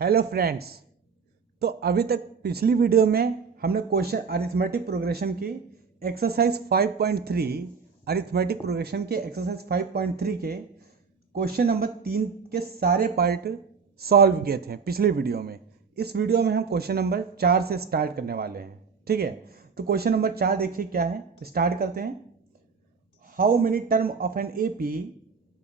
Hello friends. तो अभी तक पिछली वीडियो में हमने क्वेश्चन अरिथमेटिक प्रोग्रेशन की एक्सरसाइज 5.3 अरिथमेटिक प्रोग्रेशन के एक्सरसाइज 5.3 के क्वेश्चन नंबर 3 के सारे पार्ट सॉल्व किए थे पिछली वीडियो में। इस वीडियो में हम क्वेश्चन नंबर 4 से स्टार्ट करने वाले हैं। ठीक है, तो क्वेश्चन नंबर 4 देखिए क्या है, स्टार्ट करते हैं। How many term of an AP,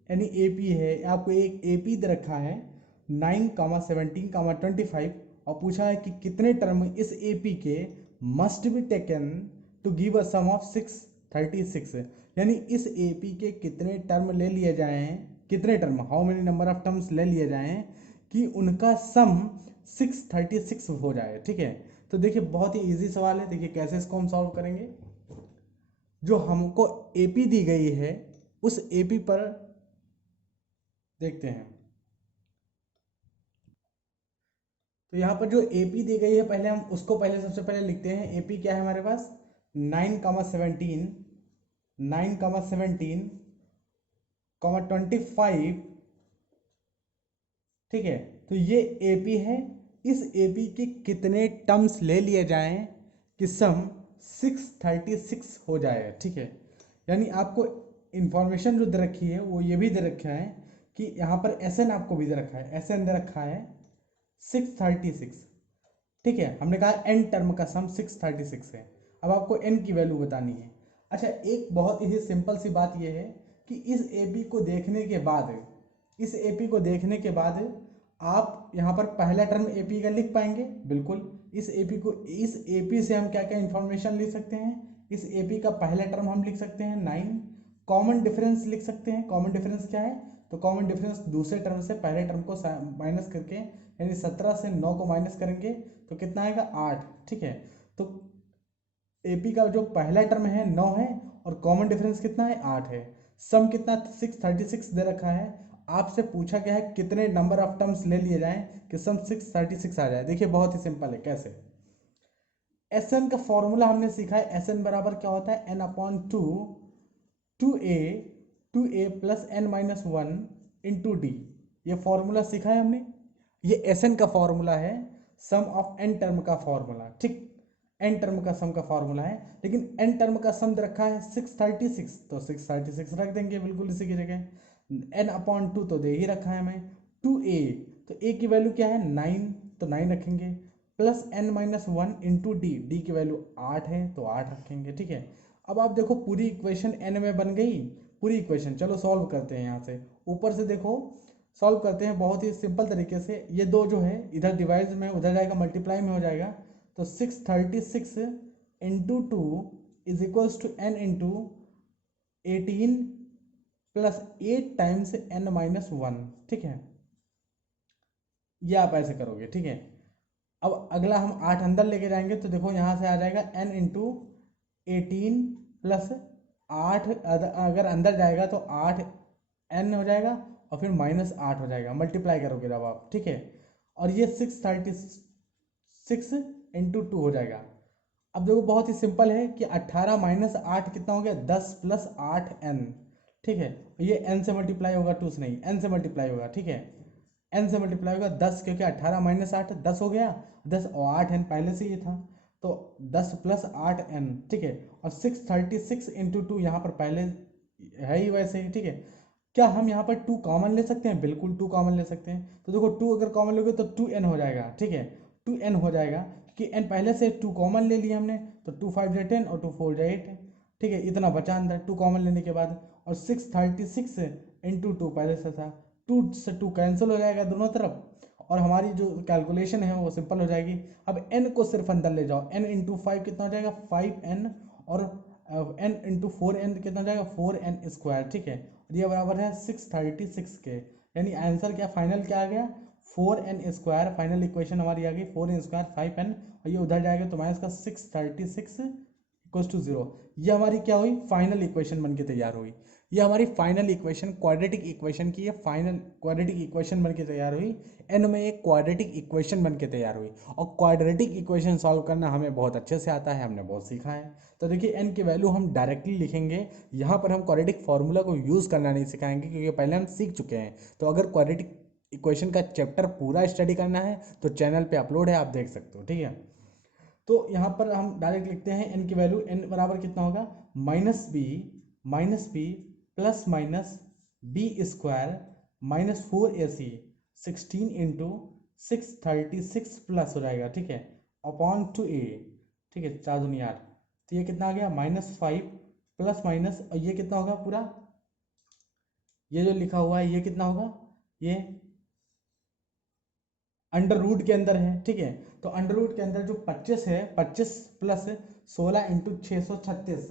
यानी एपी है, आपको एक एपी दे रखा है 9, 17, 25 और पूछा है कि कितने टर्म इस एपी के must be taken to give a sum of 636, यानी इस एपी के कितने टर्म ले लिए जाएं, कितने term, how many number of terms ले लिए जाएं कि उनका सम 636 हो जाए। ठीक है, तो देखिए बहुत ही इजी सवाल है। देखिए कैसे इसको हम सॉल्व करेंगे। जो हमको एपी दी गई है उस एपी पर देखते हैं। तो यहाँ पर जो एपी दी गई है पहले हम उसको पहले सबसे पहले लिखते हैं। एपी क्या है हमारे पास 9, 17, 9, 17, 25। ठीक है, तो ये एपी है। इस एपी के कितने टर्म्स ले लिए जाएं कि सम 636 हो जाए। ठीक है, यानी आपको इंफॉर्मेशन जो दे रखी है वो ये भी दे रखा है कि यहाँ पर एस एन आपको भी दे रखा है, एस एन दे रखा है 636। ठीक है, हमने कहा एन टर्म का सम 636 है। अब आपको एन की वैल्यू बतानी है। अच्छा, एक बहुत ही सिंपल सी बात यह है कि इस एपी को देखने के बाद, इस एपी को देखने के बाद आप यहाँ पर पहला टर्म एपी का लिख पाएंगे। बिल्कुल, इस एपी को, इस एपी से हम क्या क्या इंफॉर्मेशन लिख सकते हैं। इस एपी का पहला टर्म हम लिख सकते हैं 9। कॉमन डिफरेंस लिख सकते हैं। कॉमन डिफरेंस क्या है, तो कॉमन डिफरेंस दूसरे टर्म से पहले टर्म को माइनस करके, यानी 17 से 9 को माइनस करेंगे तो कितना आएगा 8। ठीक है, तो एपी का जो पहला टर्म है 9 है और कॉमन डिफरेंस कितना है 8 है। सम कितना 636 दे रखा है। आपसे पूछा गया है कितने नंबर ऑफ टर्म्स ले लिए जाएं कि सम 636 आ जाए। देखिए बहुत ही सिंपल है। कैसे, एस एन का फॉर्मूला हमने सीखा है। एस एन बराबर क्या होता है, n upon two, two a plus n minus one into d. ये फॉर्मूला सीखा है हमने। ये एस एन का फॉर्मूला है, सम ऑफ एन टर्म का फॉर्मूला। ठीक, एन टर्म का सम का फॉर्मूला है, लेकिन एन टर्म का सम रखा है 636, तो 636 रख देंगे बिल्कुल इसी की जगह। एन अपॉन टू तो दे ही रखा है हमें। टू ए, तो ए की वैल्यू क्या है 9, तो 9 रखेंगे, plus n minus one into d, d की वैल्यू 8 है तो 8 रखेंगे। ठीक है, अब आप देखो पूरी इक्वेशन एन में बन गई, पूरी इक्वेशन। चलो सॉल्व करते हैं। यहाँ से ऊपर से देखो सॉल्व करते हैं बहुत ही सिंपल तरीके से। ये दो जो है इधर डिवाइड में, उधर जाएगा मल्टीप्लाई में हो जाएगा। तो 636 into two is equals to n into 18 plus 8 times n minus one. ठीक है, ये आप ऐसे करोगे। ठीक है, अब अगला हम 8 अंदर लेके जाएंगे तो देखो यहाँ से आ जाएगा n इंटू 18 प्लस 8, अगर अंदर जाएगा तो 8 n हो जाएगा और फिर -8 हो जाएगा, मल्टीप्लाई करोगे जब आप। ठीक है, और ये 636 इंटू टू हो जाएगा। अब देखो बहुत ही सिंपल है कि 18 माइनस 8 कितना हो गया, 10 प्लस 8n। ठीक है, ये n से मल्टीप्लाई होगा, 2 से नहीं, n से मल्टीप्लाई होगा। ठीक है, n से मल्टीप्लाई होगा 10, क्योंकि 18 माइनस 8 10 हो गया, 10 और 8n पहले से ही था, तो 10 प्लस 8n। ठीक है, और 636 इंटू टू यहाँ पर पहले है ही वैसे ही। ठीक है, क्या हम यहाँ पर 2 कॉमन ले सकते हैं, बिल्कुल 2 कॉमन ले सकते हैं। तो देखो 2 अगर कॉमन लोगे तो 2n हो जाएगा। ठीक है, 2n हो जाएगा कि n पहले से 2 कॉमन ले लिया हमने, तो 2 5 जा 10 और 2 4 जा 8। ठीक है, इतना बचा अंदर 2 कॉमन लेने के बाद। और 636 इंटू टू पहले से था, 2 से 2 कैंसिल हो जाएगा दोनों तरफ और हमारी जो कैलकुलेशन है वो सिंपल हो जाएगी। अब n को सिर्फ अंदर ले जाओ, n इंटू 5 कितना हो जाएगा 5n, और n इंटू 4n कितना हो जाएगा 4n स्क्वायर। ठीक है, और ये बराबर है 636 के, यानी आंसर क्या फाइनल क्या आ गया 4n स्क्वायर। फाइनल इक्वेशन हमारी आ गई 4n स्क्वायर 5n, और ये उधर जाएगा तो माइनस का 636 इक्वल्स टू 0। ये हमारी क्या हुई, फाइनल इक्वेशन बन के तैयार हुई। ये हमारी फाइनल इक्वेशन क्वाड्रेटिक इक्वेशन की, ये फाइनल क्वाड्रेटिक इक्वेशन बन के तैयार हुई। एन में एक क्वाड्रेटिक इक्वेशन बन के तैयार हुई, और क्वाड्रेटिक इक्वेशन सॉल्व करना हमें बहुत अच्छे से आता है, हमने बहुत सीखा है। तो देखिए एन की वैल्यू हम डायरेक्टली लिखेंगे, यहाँ पर हम क्वाड्रेटिक फार्मूला को यूज़ करना नहीं सिखाएंगे क्योंकि पहले हम सीख चुके हैं। तो अगर क्वाड्रेटिक इक्वेशन का चैप्टर पूरा स्टडी करना है तो चैनल पे अपलोड है, आप देख सकते हो, ठीक है। तो यहाँ पर हम डायरेक्ट लिखते हैं एन की वैल्यू, एन बराबर कितना होगा, minus b plus minus b square minus 4ac 16 into 636 plus हो जाएगा, ठीक है, अपॉन टू ए, ठीक है, 4 दूनी 8। तो ये कितना आ गया -5 प्लस माइनस, और ये कितना होगा पूरा, ये जो लिखा हुआ है ये कितना होगा, ये अंडर रूट के अंदर है, ठीक है। तो अंडर रूट के अंदर जो 25 है, 25 प्लस 16 इंटू 636,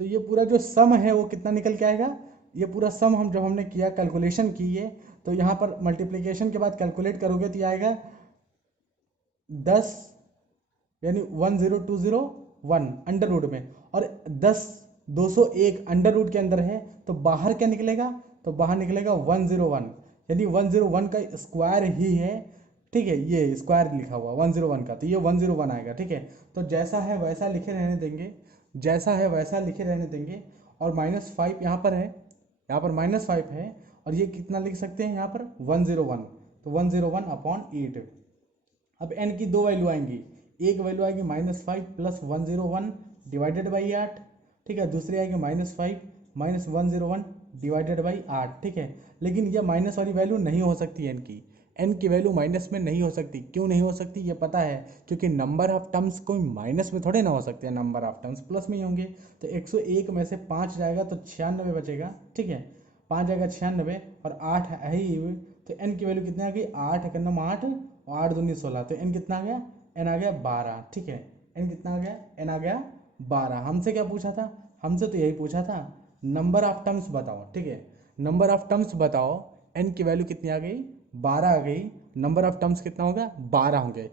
तो ये पूरा जो सम है वो कितना निकल के आएगा, ये पूरा सम हम जब हमने किया कैलकुलेशन की है, तो यहाँ पर मल्टीप्लिकेशन के बाद कैलकुलेट करोगे तो ये आएगा 10 यानी 10201 अंडर रूट में, और 10 201 अंडर रूट के अंदर है, तो बाहर क्या निकलेगा, तो बाहर निकलेगा 101, यानी 101 का स्क्वायर ही है, ठीक है, ये स्क्वायर लिखा हुआ 101 का, तो ये 101 आएगा, ठीक है। तो जैसा है वैसा लिखे रहने देंगे, जैसा है वैसा लिखे रहने देंगे, और -5 यहाँ पर है, यहाँ पर -5 है, और ये कितना लिख सकते हैं यहाँ पर 101, तो 101 अपॉन 8। अब n की दो वैल्यू आएंगी, एक वैल्यू आएगी -5 प्लस 101 डिवाइडेड बाई 8, ठीक है, दूसरी आएगी -5 माइनस 101 डिवाइडेड बाई 8, ठीक है। लेकिन ये माइनस वाली वैल्यू नहीं हो सकती n की वैल्यू माइनस में नहीं हो सकती। क्यों नहीं हो सकती ये पता है, क्योंकि नंबर ऑफ टर्म्स कोई माइनस में थोड़े ना हो सकते हैं, नंबर ऑफ टर्म्स प्लस में ही होंगे। तो 101 में से 5 जाएगा तो 96 बचेगा, ठीक है, 5 जाएगा 96 और 8 है ही, तो n की वैल्यू कितनी आ गई, 8 एक 8 और 8 दूनी 16, तो n कितना आ गया, n आ गया 12, ठीक है, n कितना आ गया, n आ गया 12। हमसे क्या पूछा था, हमसे तो यही पूछा था नंबर ऑफ टर्म्स बताओ, ठीक है, नंबर ऑफ टर्म्स बताओ, n की वैल्यू कितनी आ गई, 12 आ गई, नंबर ऑफ टर्म्स कितना होगा, 12 होंगे।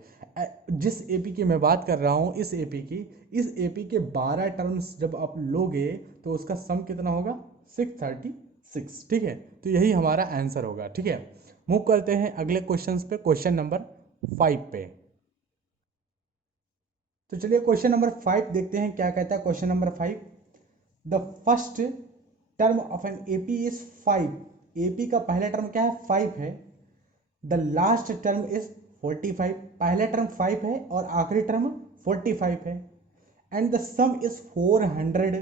जिस एपी की मैं बात कर रहा हूँ, इस एपी के 12 टर्म्स जब आप लोगे तो उसका सम कितना होगा, 636, ठीक है। तो यही हमारा आंसर होगा, ठीक है। मूव करते हैं अगले क्वेश्चन पे, क्वेश्चन नंबर 5 पे। तो चलिए क्वेश्चन नंबर 5 देखते हैं क्या कहता है question number 5। The first term of an AP is 5, AP का पहला टर्म क्या है, 5 है। द लास्ट टर्म इज 45, पहला टर्म 5 है और आखिरी टर्म 45 है। एंड द सम इज 400,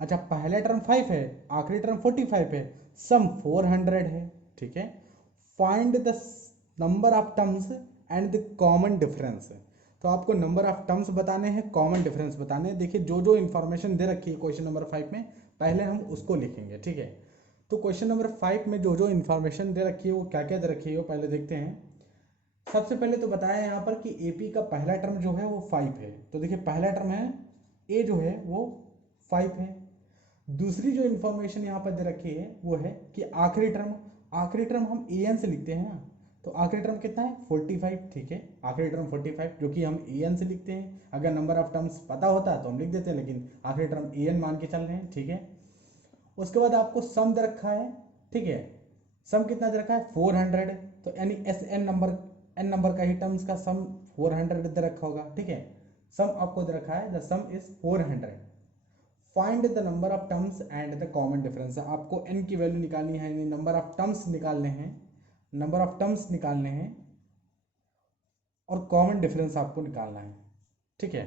अच्छा पहला टर्म 5 है, आखिरी टर्म 45 है, सम 400 है, ठीक है। Find the number of terms and the common difference. तो आपको नंबर ऑफ टर्म्स बताने हैं, कॉमन डिफरेंस बताने हैं। देखिए जो जो इन्फॉर्मेशन दे रखी है क्वेश्चन नंबर 5 में, पहले हम उसको लिखेंगे, ठीक है। तो क्वेश्चन नंबर 5 में जो जो इन्फॉर्मेशन दे रखी है वो क्या क्या दे रखी है वो पहले देखते हैं। सबसे पहले तो बताया यहाँ पर कि एपी का पहला टर्म जो है वो 5 है, तो देखिए पहला टर्म है ए जो है वो 5 है। दूसरी जो इन्फॉर्मेशन यहाँ पर दे रखी है वो है कि आखिरी टर्म हम ए एन से लिखते हैं ना, तो आखिरी टर्म कितना है 45, ठीक है, आखिरी टर्म 45 जो कि हम ए एन से लिखते हैं। अगर नंबर ऑफ टर्म्स पता होता है तो हम लिख देते हैं, लेकिन आखिरी टर्म ए एन मान के चल रहे हैं, ठीक है। उसके बाद आपको सम दे रखा है, ठीक है, सम कितना दे रखा है 400, तो यानी एन नंबर का ही टर्म्स का सम 400 दे रखा होगा, ठीक है। सम आपको दे रखा है the some is 400। Find the number of terms and the common difference, आपको n की वैल्यू निकालनी है, यानी नंबर ऑफ टर्म्स निकालने हैं, नंबर ऑफ टर्म्स निकालने हैं और कॉमन डिफरेंस आपको निकालना है, ठीक है।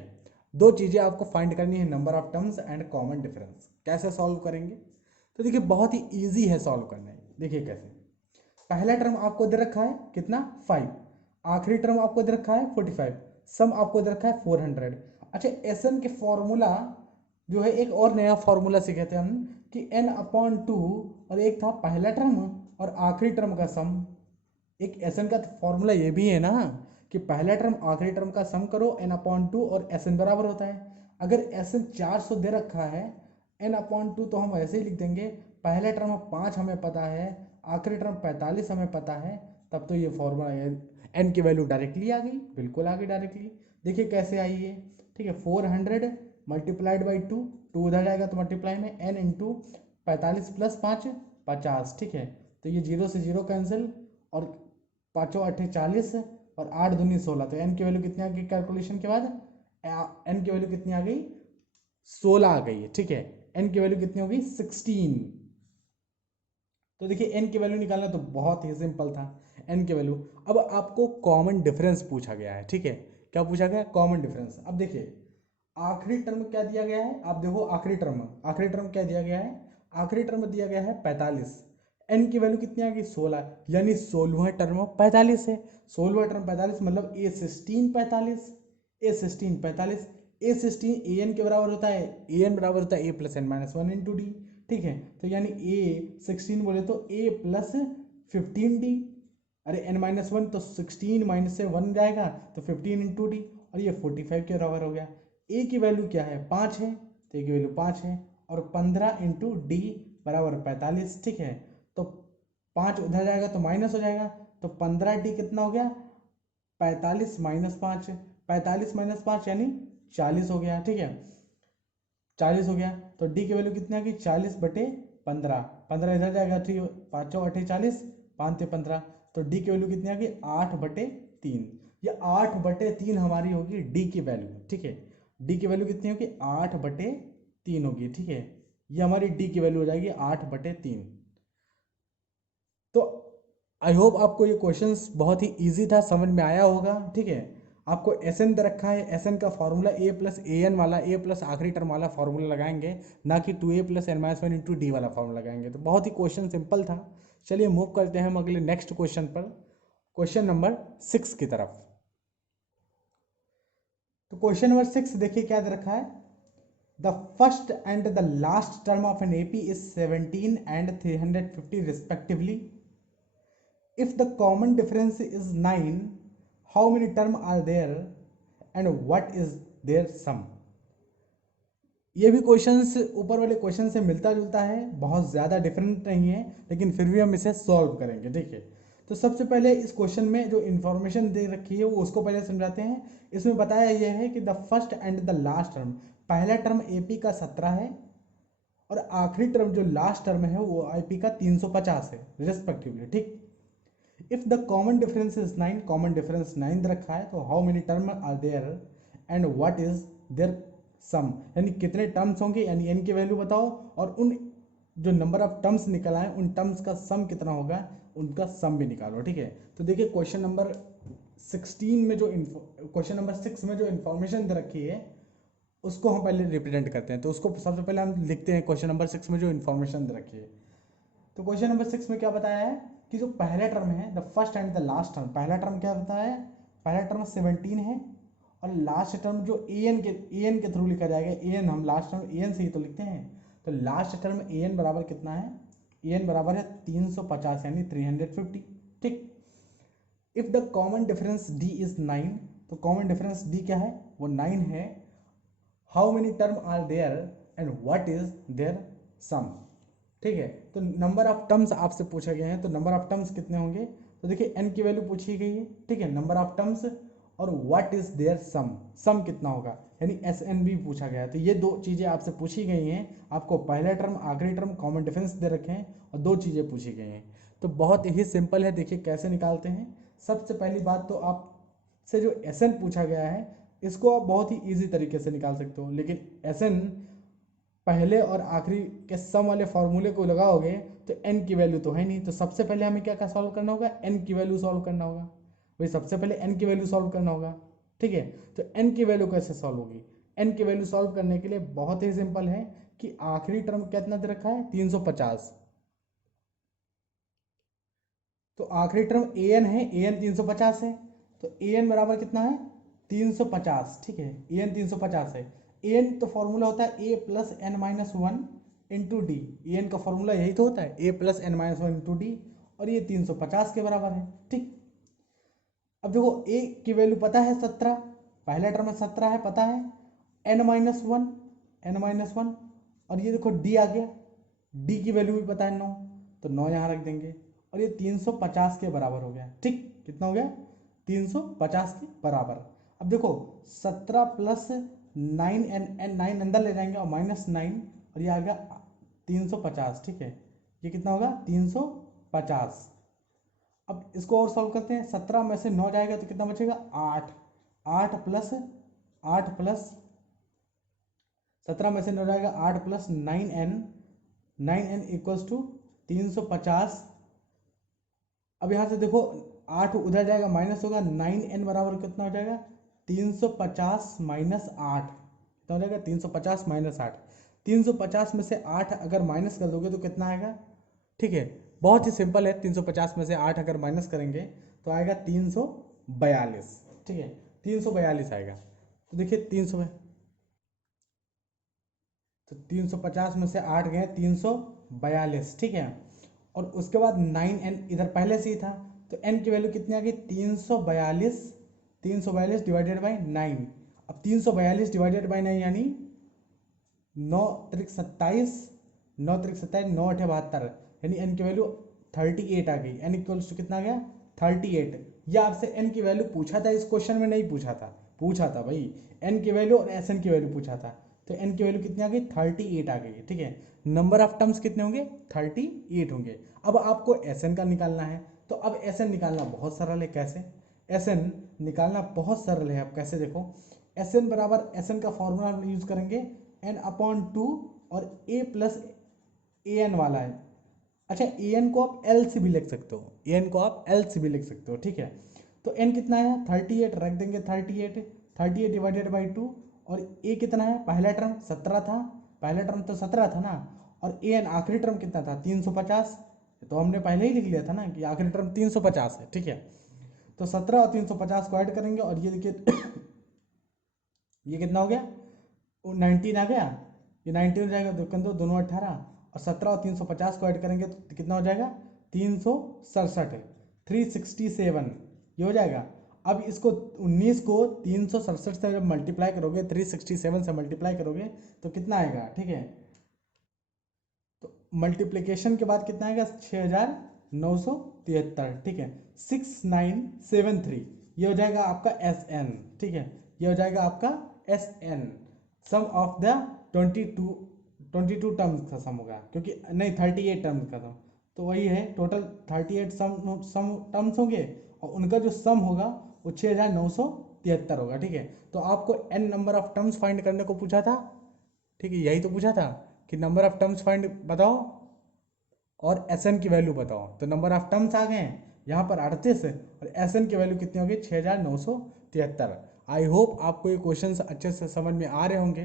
दो चीज़ें आपको फाइंड करनी है, number of terms and common difference. कैसे सॉल्व करेंगे, तो देखिए बहुत ही ईजी है सॉल्व करना है। देखिए कैसे, पहला टर्म आपको दे रखा है कितना 5, आखिरी टर्म आपको दे रखा है 45, सम आपको दे रखा है 400। अच्छा एसएन के फॉर्मूला जो है, एक और नया फॉर्मूला सीखे थे हम कि n/2, और एक था पहला टर्म और आखिरी टर्म का सम। एक एसएन का फॉर्मूला ये भी है ना कि पहला टर्म आखिरी टर्म का सम करो n/2 और एसएन बराबर होता है। अगर एसएन 400 दे रखा है, n/2 तो हम वैसे ही लिख देंगे, पहला टर्म 5 हमें पता है, आखिरी टर्म 45 हमें पता है, तब तो ये फॉर्मूला एन की वैल्यू डायरेक्टली आ गई, बिल्कुल आ गई डायरेक्टली। देखिए कैसे आई है, ठीक है, 400 मल्टीप्लाइड बाई 2, 2 उधर जाएगा तो मल्टीप्लाई में n इंटू 45 प्लस 5 50, ठीक है। तो ये 0 से 0 कैंसिल, और 5 8 40 और 8 दूनी 16, तो n की वैल्यू कितनी आ गई कैलकुलेशन के बाद, n की वैल्यू कितनी आ गई 16 आ गई है, ठीक है। n की वैल्यू कितनी होगी 16, तो देखिए एन की वैल्यू निकालना तो बहुत ही सिंपल था, एन की वैल्यू। अब आपको कॉमन डिफरेंस पूछा गया है, ठीक है, क्या पूछा गया? Common difference. अब देखिए आखिरी टर्म क्या दिया गया है, आप देखो आखिरी टर्म क्या दिया गया है? आखिरी टर्म दिया गया है 45। एन की वैल्यू कितनी आ गई? 16, यानी 16वां टर्म 45 है। 16वां टर्म 45 मतलब ए 16 45, ए 16 45, ए 16 ए एन के बराबर होता है, ए एन बराबर होता है a plus n minus one into d, ठीक है। तो यानी ए 16 बोले तो ए प्लस 15 डी, अरे एन माइनस वन तो 16 माइनस से 1 जाएगा तो 15 इंटू डी, और ये 45 के बराबर हो गया। ए की वैल्यू क्या है? 5 है, तो ए की वैल्यू 5 है, और 15 इंटू डी बराबर 45, ठीक है। तो 5 उधर जाएगा तो माइनस हो जाएगा, तो 15 डी कितना हो गया? 45 माइनस 5, 45 माइनस 5 यानी 40 हो गया, ठीक है, 40 हो गया। तो डी की वैल्यू कितनी आ गई? 40/15, 15 इधर जाएगा, ठीक, 5 8 40, 5 15, तो डी की वैल्यू कितनी आ गई? 8/3। ये 8/3 हमारी होगी डी की वैल्यू, ठीक है। डी की वैल्यू कितनी होगी? 8/3 होगी, ठीक है। ये हमारी डी की वैल्यू हो जाएगी 8/3। तो आई होप आपको ये क्वेश्चंस बहुत ही इजी था, समझ में आया होगा, ठीक है। आपको एस एन दे रखा है, एस एन का formula a plus a n वाला, ए प्लस आखिरी टर्म वाला फॉर्मूला लगाएंगे, ना कि 2a plus n minus one into d वाला फॉर्मूला लगाएंगे। तो बहुत ही क्वेश्चन सिंपल था। चलिए मूव करते हैं हम अगले नेक्स्ट क्वेश्चन पर, क्वेश्चन नंबर 6 की तरफ। तो क्वेश्चन नंबर 6 देखिए क्या दे रखा है? The first and the last term of an AP is 17 and 350 respectively. If the common difference is 9, how many terms are there and what is their sum? ये भी questions ऊपर वाले क्वेश्चन से मिलता जुलता है, बहुत ज़्यादा डिफरेंट नहीं है, लेकिन फिर भी हम इसे सॉल्व करेंगे, देखिए। तो सबसे पहले इस क्वेश्चन में जो इन्फॉर्मेशन दे रखी है वो उसको पहले समझाते हैं। इसमें बताया यह है कि the first and the last term, पहला टर्म एपी का 17 है, और आखिरी टर्म जो लास्ट टर्म है वो आईपी का 350 है रिस्पेक्टिवली, ठीक। If the common difference is 9, common difference 9 रखा है, तो how many term are there and what is their sum, यानी कितने टर्म्स होंगे, यानी एन की वैल्यू बताओ, और उन जो नंबर ऑफ टर्म्स निकल आए उन टर्म्स का सम कितना होगा, उनका सम भी निकालो, ठीक है। तो देखिए क्वेश्चन नंबर 16 में जो क्वेश्चन नंबर 6 में जो इन्फॉर्मेशन दे रखी है उसको हम पहले रिप्रेजेंट करते हैं। तो उसको सबसे पहले हम लिखते हैं क्वेश्चन नंबर 6 में जो इन्फॉर्मेशन दे रखी है। तो क्वेश्चन नंबर 6 में क्या बताया है कि जो पहला टर्म है, the first and the last term, पहला टर्म क्या बताया है? पहला टर्म 17 है, और लास्ट टर्म जो ए एन के थ्रू लिखा जाएगा, ए एन, हम लास्ट टर्म ए एन से ही तो लिखते हैं। तो लास्ट टर्म ए एन बराबर कितना है? ए एन बराबर है 350 यानी 350, ठीक। If the common difference D is 9, तो कॉमन डिफरेंस डी क्या है? वो 9 है। How many term are there and what is their sum, ठीक है। तो नंबर ऑफ टर्म्स आपसे पूछे गए हैं, तो नंबर ऑफ टर्म्स कितने होंगे? तो देखिए एन की वैल्यू पूछी गई है, ठीक है, नंबर ऑफ टर्म्स, और व्हाट इज देयर सम, सम कितना होगा, यानी एस एन भी पूछा गया है। तो ये दो चीज़ें आपसे पूछी गई हैं, आपको पहला टर्म आखिरी टर्म कॉमन डिफरेंस दे रखे हैं और दो चीज़ें पूछी गई हैं। तो बहुत ही सिंपल है, देखिए कैसे निकालते हैं। सबसे पहली बात तो आपसे जो एस एन पूछा गया है इसको आप बहुत ही ईजी तरीके से निकाल सकते हो, लेकिन एस एन पहले और आखिरी के सम वाले फॉर्मूले को लगाओगे तो एन की वैल्यू तो है नहीं, तो सबसे पहले हमें क्या सॉल्व करना होगा? एन की वैल्यू सॉल्व करना होगा, भाई सबसे पहले एन की वैल्यू सॉल्व करना होगा, ठीक है। तो एन की वैल्यू कैसे सॉल्व होगी? एन की वैल्यू सॉल्व करने के लिए बहुत ही सिंपल है कि आखिरी टर्म कितना दे रखा है? 350। तो आखिरी टर्म ए एन है, ए एन 350 है, तो ए एन बराबर कितना है? 350, ठीक है, ए एन 350 है। ए एन तो फॉर्मूला होता है a plus n minus one into d, a n का फॉर्मूला यही तो होता है, a plus n minus one into d, और ये 350 के बराबर है, ठीक। अब देखो ए की वैल्यू पता है 17, पहला टर्म में 17 है पता है, n minus one, n minus one, और ये देखो डी आ गया, डी की वैल्यू भी पता है 9, तो 9 यहाँ रख देंगे, और ये 350 के बराबर हो गया, ठीक। कितना हो गया? 350 के बराबर। अब देखो 17 प्लस 9 एन 9 अंदर ले जाएंगे और माइनस 9, और ये आ गया 350, ठीक है। ये कितना होगा? 350। अब इसको और सॉल्व करते हैं, 17 में से 9 जाएगा तो कितना बचेगा? 8, 8 प्लस 17 में से 9 जाएगा 8 plus 9n, 9n equals to 350। अब यहाँ से देखो 8 उधर जाएगा माइनस होगा, 9n बराबर कितना हो जाएगा 350 माइनस 8, कितना हो जाएगा 350 माइनस 8। 350 में से 8 अगर माइनस कर दोगे तो कितना आएगा, ठीक है बहुत ही सिंपल है। 350 में से 8 अगर माइनस करेंगे तो आएगा 342, ठीक है 342 आएगा। तो देखिए 350 में से 8 गए 342, ठीक है। और उसके बाद 9n इधर पहले से ही था, तो n की वैल्यू कितनी आ गई 342, 342 डिवाइडेड बाई 9। अब 342 डिवाइडेड बाई 9 यानी 9 त्रिक 27, 9 त्रिक 27, 9 अठे 72, यानी n की वैल्यू 38 आ गई। n इक्वल्स टू कितना आ गया 38। ये आपसे n की वैल्यू पूछा था, इस क्वेश्चन में नहीं पूछा था भाई, n की वैल्यू और Sn की वैल्यू पूछा था। तो n की वैल्यू कितनी आ गई 38 आ गई, ठीक है। नंबर ऑफ टर्म्स कितने होंगे 38 होंगे। अब आपको Sn का निकालना है, तो अब Sn निकालना बहुत सरल है। कैसे Sn निकालना बहुत सरल है, अब कैसे देखो, Sn बराबर Sn का फॉर्मूला हम यूज करेंगे n/2 और a प्लस an वाला है। अच्छा an को आप l से भी लिख सकते हो, an को आप l से भी लिख सकते हो, ठीक है। तो n कितना है 38, रख देंगे 38 डिवाइडेड बाई 2, और a कितना है पहला टर्म 17 था, पहला टर्म तो 17 था ना, और an आखिरी टर्म कितना था 350, तो हमने पहले ही लिख लिया था ना कि आखिरी टर्म 350 है, ठीक है। तो 17 और 350 को ऐड करेंगे, और ये देखिए ये कितना हो गया 19 आ गया, ये 19 हो जाएगा, दोनों 18, और 17 और 350 को ऐड करेंगे तो कितना हो जाएगा 367, 367 ये हो जाएगा। अब इसको 19 को 367 से जब मल्टीप्लाई करोगे, 367 से मल्टीप्लाई करोगे तो कितना आएगा, ठीक है। तो मल्टीप्लिकेशन के बाद कितना आएगा 6973, ठीक है 6973, ये हो जाएगा आपका Sn, ठीक है ये हो जाएगा आपका Sn, sum of the 22 terms का सम होगा, क्योंकि नहीं 38 टर्म्स का सम, तो वही है टोटल 38 सम टर्म्स होंगे, और उनका जो सम होगा वो 6973 होगा, ठीक है। तो आपको n number of terms find करने को पूछा था, ठीक है यही तो पूछा था कि नंबर ऑफ टर्म्स फाइंड बताओ और Sn की वैल्यू बताओ। तो नंबर ऑफ टर्म्स आ गए हैं यहाँ पर 38, और Sn की वैल्यू कितनी होगी 6973। आई होप आपको ये क्वेश्चंस अच्छे से समझ में आ रहे होंगे।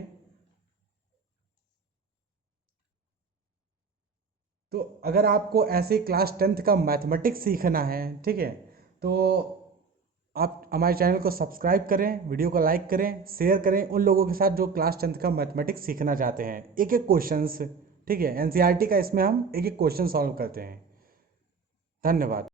तो अगर आपको ऐसे क्लास 10th का मैथमेटिक्स सीखना है, ठीक है, तो आप हमारे चैनल को सब्सक्राइब करें, वीडियो को लाइक करें, शेयर करें उन लोगों के साथ जो क्लास 10th का मैथमेटिक्स सीखना चाहते हैं। एक एक क्वेश्चंस, ठीक है एनसीईआरटी का इसमें हम एक एक क्वेश्चन सॉल्व करते हैं। धन्यवाद।